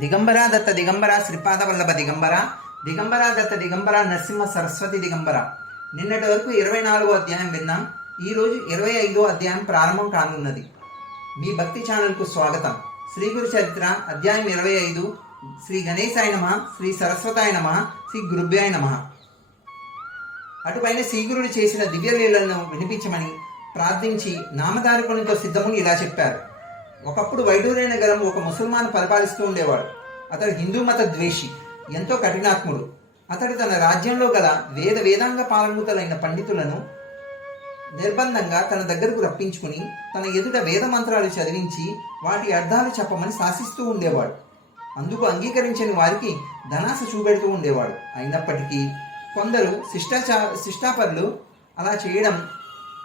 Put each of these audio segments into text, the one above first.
దిగంబర దత్త దిగంబర శ్రీపాదవల్లభ దిగంబర దిగంబర దత్త దిగంబర నరసింహ సరస్వతి దిగంబర నిన్నటి వరకు ఇరవై నాలుగో అధ్యాయం విన్నాం. ఈరోజు ఇరవై ఐదో అధ్యాయం ప్రారంభం కానున్నది. మీ భక్తి ఛానల్కు స్వాగతం. శ్రీ గురు చరిత్ర అధ్యాయం ఇరవై ఐదు. శ్రీ గణేశాయ నమ శ్రీ సరస్వతాయ నమ శ్రీ గురుభ్యాయ నమ. అటుపైన శ్రీగురుడు చేసిన దివ్యలీలను వినిపించమని ప్రార్థించి నామధారకునితో సిద్ధముని ఇలా చెప్పారు. ఒకప్పుడు వైడూర్య నగరం ఒక ముసల్మాన్ పరిపాలిస్తూ ఉండేవాడు. అతడు హిందూ మత ద్వేషి ఎంతో కఠినాత్ముడు. అతడు తన రాజ్యంలో గల వేద వేదాంగ పారంగుతులైన పండితులను నిర్బంధంగా తన దగ్గరకు రప్పించుకుని తన ఎదుట వేద మంత్రాలు చదివించి వాటి అర్థాలు చెప్పమని శాసిస్తూ ఉండేవాడు. అందుకు అంగీకరించని వారికి ధనాశ చూపెడుతూ ఉండేవాడు. అయినప్పటికీ కొందరు శిష్టాచా శిష్టాపరులు అలా చేయడం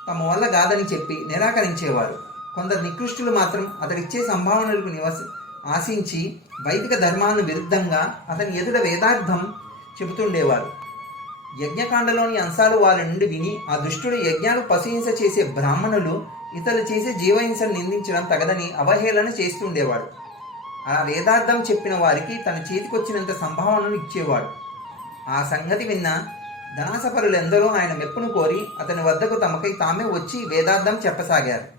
తమ వల్ల కాదని చెప్పి నిరాకరించేవారు. కొందరు నికృష్టులు మాత్రం అతడిచ్చే సంభావనలకు నివసి ఆశించి వైదిక ధర్మాలను విరుద్ధంగా అతని ఎదుట వేదార్థం చెబుతుండేవారు. యజ్ఞకాండలోని అంశాలు వారి నుండి విని ఆ దుష్టుడు యజ్ఞాలు పశుహింస చేసే బ్రాహ్మణులు ఇతరులు చేసే జీవహింసను నిందించడం తగదని అవహేళన చేస్తుండేవాడు ఆ వేదార్థం చెప్పిన వారికి తన చేతికొచ్చినంత సంభావనను ఇచ్చేవాడు ఆ సంగతి విన్న ధనాసపరులు ఎందరో ఆయన మెప్పును కోరి అతని వద్దకు తమకై తామే వచ్చి వేదార్థం చెప్పసాగారు.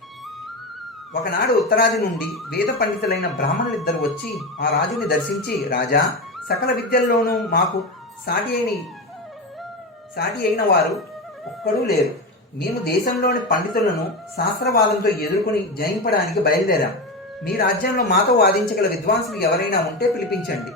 ఒకనాడు ఉత్తరాది నుండి వేద పండితులైన బ్రాహ్మణులిద్దరు వచ్చి ఆ రాజుని దర్శించి రాజా సకల విద్యల్లోనూ మాకు సాటి అయిన సాటి అయిన వారు ఒక్కడూ లేరు. మేము దేశంలోని పండితులను శాస్త్రవాదంతో ఎదుర్కొని జయింపడానికి బయలుదేరాం. మీ రాజ్యంలో మాతో వాదించగల విద్వాంసులు ఎవరైనా ఉంటే పిలిపించండి.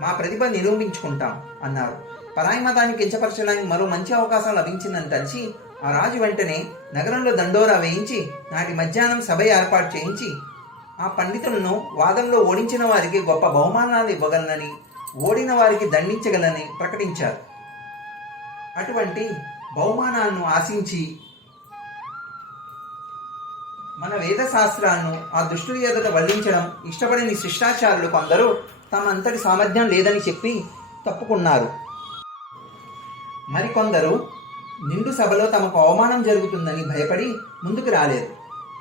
మా ప్రతిభ నిరూపించుకుంటాం అన్నారు. పరాయి మతాన్ని కించపరచడానికి మరో మంచి అవకాశం లభించిందని తలిచి ఆ రాజు వెంటనే నగరంలో దండోరా వేయించి నాటి మధ్యాహ్నం సభ ఏర్పాటు చేయించి ఆ పండితులను వాదంలో ఓడించిన వారికి గొప్ప బహుమానాలు ఇవ్వగలనని ఓడిన వారికి దండించగలని ప్రకటించారు. అటువంటి బహుమానాలను ఆశించి మన వేదశాస్త్రాలను ఆ దుష్టుల ఎదుట వల్లించడం ఇష్టపడని శిష్టాచారులు కొందరు తమ అంతటి సామర్థ్యం లేదని చెప్పి తప్పుకున్నారు. మరికొందరు నిండు సభలో తమకు అవమానం జరుగుతుందని భయపడి ముందుకు రాలేదు.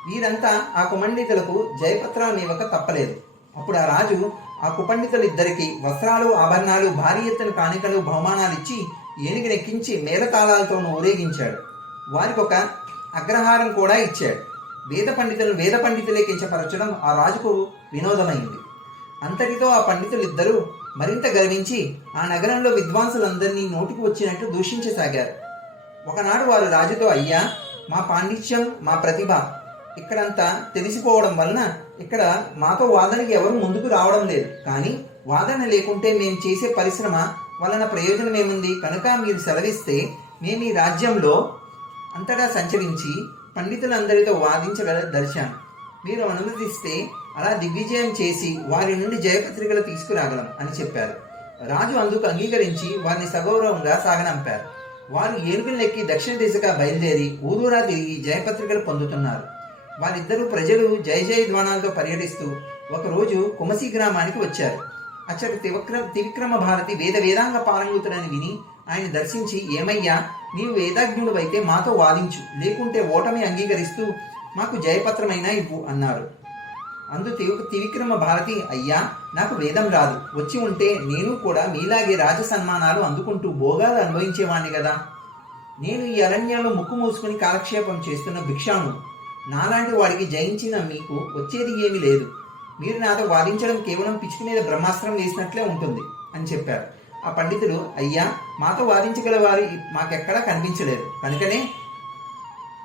వీరంతా ఆ కుమండితులకు జయపత్రాలను ఇవ్వక తప్పలేదు. అప్పుడు ఆ రాజు ఆ కుపండితులిద్దరికీ వస్త్రాలు ఆభరణాలు భారీ ఎత్తున కానికలు బహుమానాలు ఇచ్చి ఏనుగునెక్కించి మేళతాళాలతోనూ ఊరేగించాడు. వారికి ఒక అగ్రహారం కూడా ఇచ్చాడు. వేద పండితులను వేద పండితులే కించపరచడం ఆ రాజుకు వినోదమైంది. అంతటితో ఆ పండితులిద్దరూ మరింత గర్వించి ఆ నగరంలో విద్వాంసులందరినీ నోటికి వచ్చినట్లు దూషించసాగారు. ఒకనాడు వారు రాజుతో అయ్యా మా పాండిత్యం మా ప్రతిభ ఇక్కడంతా తెలిసిపోవడం వలన ఇక్కడ మాతో వాదనకి ఎవరు ముందుకు రావడం లేదు. కానీ వాదన లేకుంటే మేము చేసే పరిశ్రమ వలన ప్రయోజనం ఏముంది? కనుక మీరు సెలవిస్తే మేము ఈ రాజ్యంలో అంతటా సంచరించి పండితులందరితో వాదించగల దర్శాను. మీరు అనుమతిస్తే అలా దిగ్విజయం చేసి వారి నుండి జయపత్రికలు తీసుకురాగలం అని చెప్పారు. రాజు అందుకు అంగీకరించి వారిని సగౌరవంగా సాగనంపారు. వారు ఏనుగులెక్కి దక్షిణ దిశగా బయలుదేరి ఊరూరా తిరిగి జయపత్రికలు పొందుతున్నారు. వారిద్దరూ ప్రజలు జయ జయ ధ్వానాలతో పర్యటిస్తూ ఒకరోజు కుమసి గ్రామానికి వచ్చారు. అచ్చటి త్రివక్ర త్రివిక్రమ భారతి వేద వేదాంగ పారంగుతుడని విని ఆయన దర్శించి ఏమయ్యా నీవు వేదాజ్ఞుడు అయితే మాతో వాదించు లేకుంటే ఓటమి అంగీకరిస్తూ మాకు జయపత్రమైనా ఇవ్వు అన్నారు. అందు త్రివి త్రివిక్రమ భారతి అయ్యా నాకు వేదం రాదు. వచ్చి ఉంటే నేను కూడా మీలాగే రాజ సన్మానాలు అందుకుంటూ భోగాలు అనుభవించేవాణ్ణి కదా. నేను ఈ అరణ్యంలో ముక్కు మూసుకుని కాలక్షేపం చేస్తున్న భిక్షాను నాలాంటి వాడికి జయించిన మీకు వచ్చేది ఏమీ లేదు. మీరు నాతో వాదించడం కేవలం పిచ్చుకు మీద బ్రహ్మాస్త్రం వేసినట్లే ఉంటుంది అని చెప్పారు. ఆ పండితుడు అయ్యా మాతో వాదించగల వారు మాకెక్కడా కనిపించలేదు. కనుకనే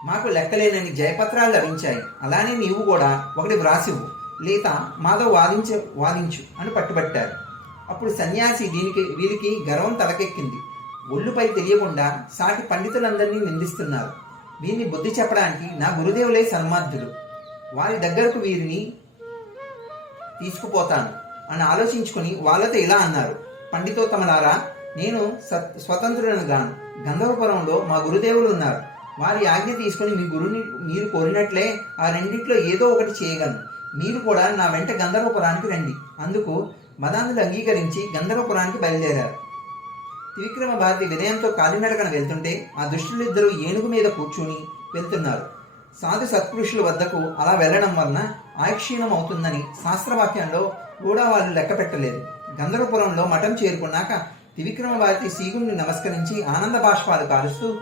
మాకు లెక్కలేనని జయపత్రాలు లభించాయి. అలానే నీవు కూడా ఒకటి వ్రాసివు లేత మాతో వాదించ వాదించు అని పట్టుబట్టారు. అప్పుడు సన్యాసి దీనికి వీరికి గర్వం తలకెక్కింది. ఒళ్ళుపై తెలియకుండా సాటి పండితులందరినీ నిందిస్తున్నారు. వీరిని బుద్ధి చెప్పడానికి నా గురుదేవులే సన్మార్థులు వారి దగ్గరకు వీరిని తీసుకుపోతాను అని ఆలోచించుకుని వాళ్ళతో ఇలా అన్నారు. పండితోత్తమలారా నేను స్వతంత్రులను గాను గంధర్వపురంలో మా గురుదేవులు ఉన్నారు. వారి ఆజ్ఞ తీసుకుని మీ గురుని మీరు కోరినట్లే ఆ రెండింటిలో ఏదో ఒకటి చేయగలను. మీరు కూడా నా వెంట గంధర్వపురానికి రండి. అందుకు మదాంధులు అంగీకరించి గంధర్వపురానికి బయలుదేరారు. త్రివిక్రమ భారతి వినయంతో కాలినడకన వెళ్తుంటే ఆ దుష్టులిద్దరూ ఏనుగు మీద కూర్చుని వెళ్తున్నారు. సాధు సత్పురుషుల వద్దకు అలా వెళ్ళడం వలన ఆయుక్షీణం అవుతుందని శాస్త్రవాక్యంలో కూడా వాళ్ళు లెక్క పెట్టలేదు. గంధర్వపురంలో మఠం చేరుకున్నాక త్రివిక్రమవారి సీగుణ్ణి నమస్కరించి ఆనంద బాష్పాలు కారుస్తూ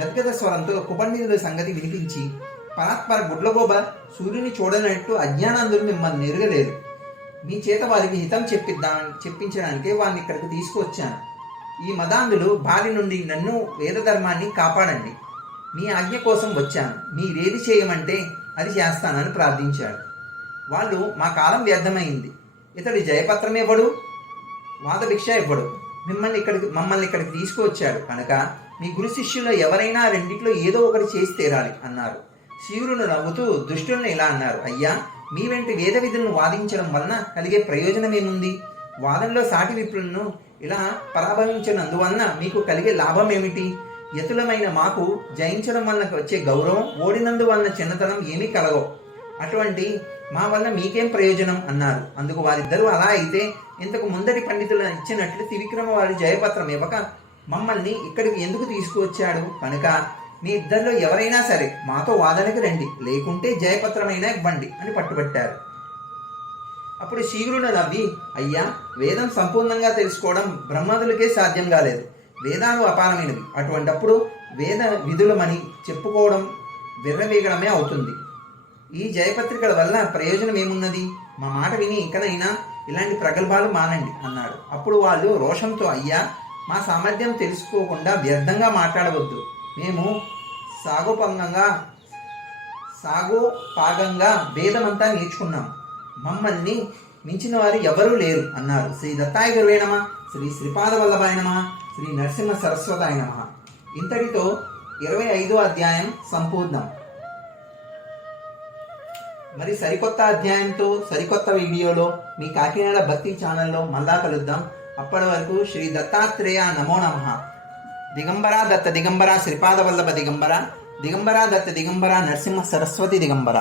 గద్గద స్వరంతో కుపండితుల సంగతి వినిపించి పరాత్పర గుడ్లగోబ సూర్యుని చూడనట్టు అజ్ఞానందులు మిమ్మల్ని ఎరగలేదు. మీ చేత వారికి హితం చెప్పిద్దా చెప్పించడానికే వారిని ఇక్కడికి తీసుకువచ్చాను. ఈ మదాంధులు బారి నుండి నన్ను వేదధర్మాన్ని కాపాడండి. మీ ఆజ్ఞ కోసం వచ్చాను. మీరేది చేయమంటే అది చేస్తానని ప్రార్థించాడు. వాళ్ళు మా కాలం వ్యర్థమైంది. ఇతడు జయపత్రం ఇవ్వడు వాదభిక్ష ఇవ్వడు మిమ్మల్ని ఇక్కడికి మమ్మల్ని ఇక్కడికి తీసుకువచ్చాడు. కనుక మీ గురు శిష్యుల్లో ఎవరైనా రెండిట్లో ఏదో ఒకటి చేసి తీరాలి అన్నారు. శివురును నవ్వుతూ దుష్టుల్ని ఇలా అన్నారు అయ్యా మీ వెంట వేద విధులను వాదించడం వలన కలిగే ప్రయోజనం ఏముంది? వాదంలో సాటి విప్రులను ఇలా పరాభవించినందువలన మీకు కలిగే లాభం ఏమిటి? యతులమైన మాకు జయించడం వలన వచ్చే గౌరవం ఓడినందువలన చిన్నతనం ఏమీ కలగవు. అటువంటి మా వల్ల మీకేం ప్రయోజనం? అన్నారు. అందుకు వారిద్దరూ అలా అయితే ఇంతకు ముందరి పండితులు ఇచ్చినట్లు త్రివిక్రమ వారి జయపత్రం ఇవ్వక మమ్మల్ని ఇక్కడికి ఎందుకు తీసుకువచ్చాడు? కనుక మీ ఇద్దరిలో ఎవరైనా సరే మాతో వాదనకి రండి లేకుంటే జయపత్రమైనా ఇవ్వండి అని పట్టుబట్టారు. అప్పుడు శీఘ్రుడు నవ్వి అయ్యా వేదం సంపూర్ణంగా తెలుసుకోవడం బ్రహ్మదులకే సాధ్యం కాలేదు. వేదాలు అపారమైనవి. అటువంటప్పుడు వేద విధులమని చెప్పుకోవడం విర్రవీగడమే అవుతుంది. ఈ జయపత్రికల వల్ల ప్రయోజనం ఏమున్నది? మా మాట విని ఇంకనైనా ఇలాంటి ప్రగల్భాలు మానండి అన్నాడు. అప్పుడు వాళ్ళు రోషంతో అయ్యా మా సామర్థ్యం తెలుసుకోకుండా వ్యర్థంగా మాట్లాడవద్దు. మేము సాగుపంగంగా సాగు పాగంగా భేదమంతా నేర్చుకున్నాం. మమ్మల్ని మించిన వారు ఎవరూ లేరు అన్నారు. శ్రీ దత్తాయ గురువేనమ శ్రీ శ్రీపాద వల్లభాయనమ శ్రీ నరసింహ సరస్వతాయ ఇంతటితో ఇరవై ఐదో అధ్యాయం సంపూర్ణం. మరి సరికొత్త అధ్యాయంతో సరికొత్త వీడియోలో మీ కాకినాడ భక్తి ఛానల్లో మళ్ళా కలుద్దాం. అప్పటి వరకు శ్రీ దత్తాత్రేయ నమో నమ. దిగంబర దత్త దిగంబర శ్రీపాద వల్లభ దిగంబర దిగంబర దత్త దిగంబర నరసింహ సరస్వతి దిగంబర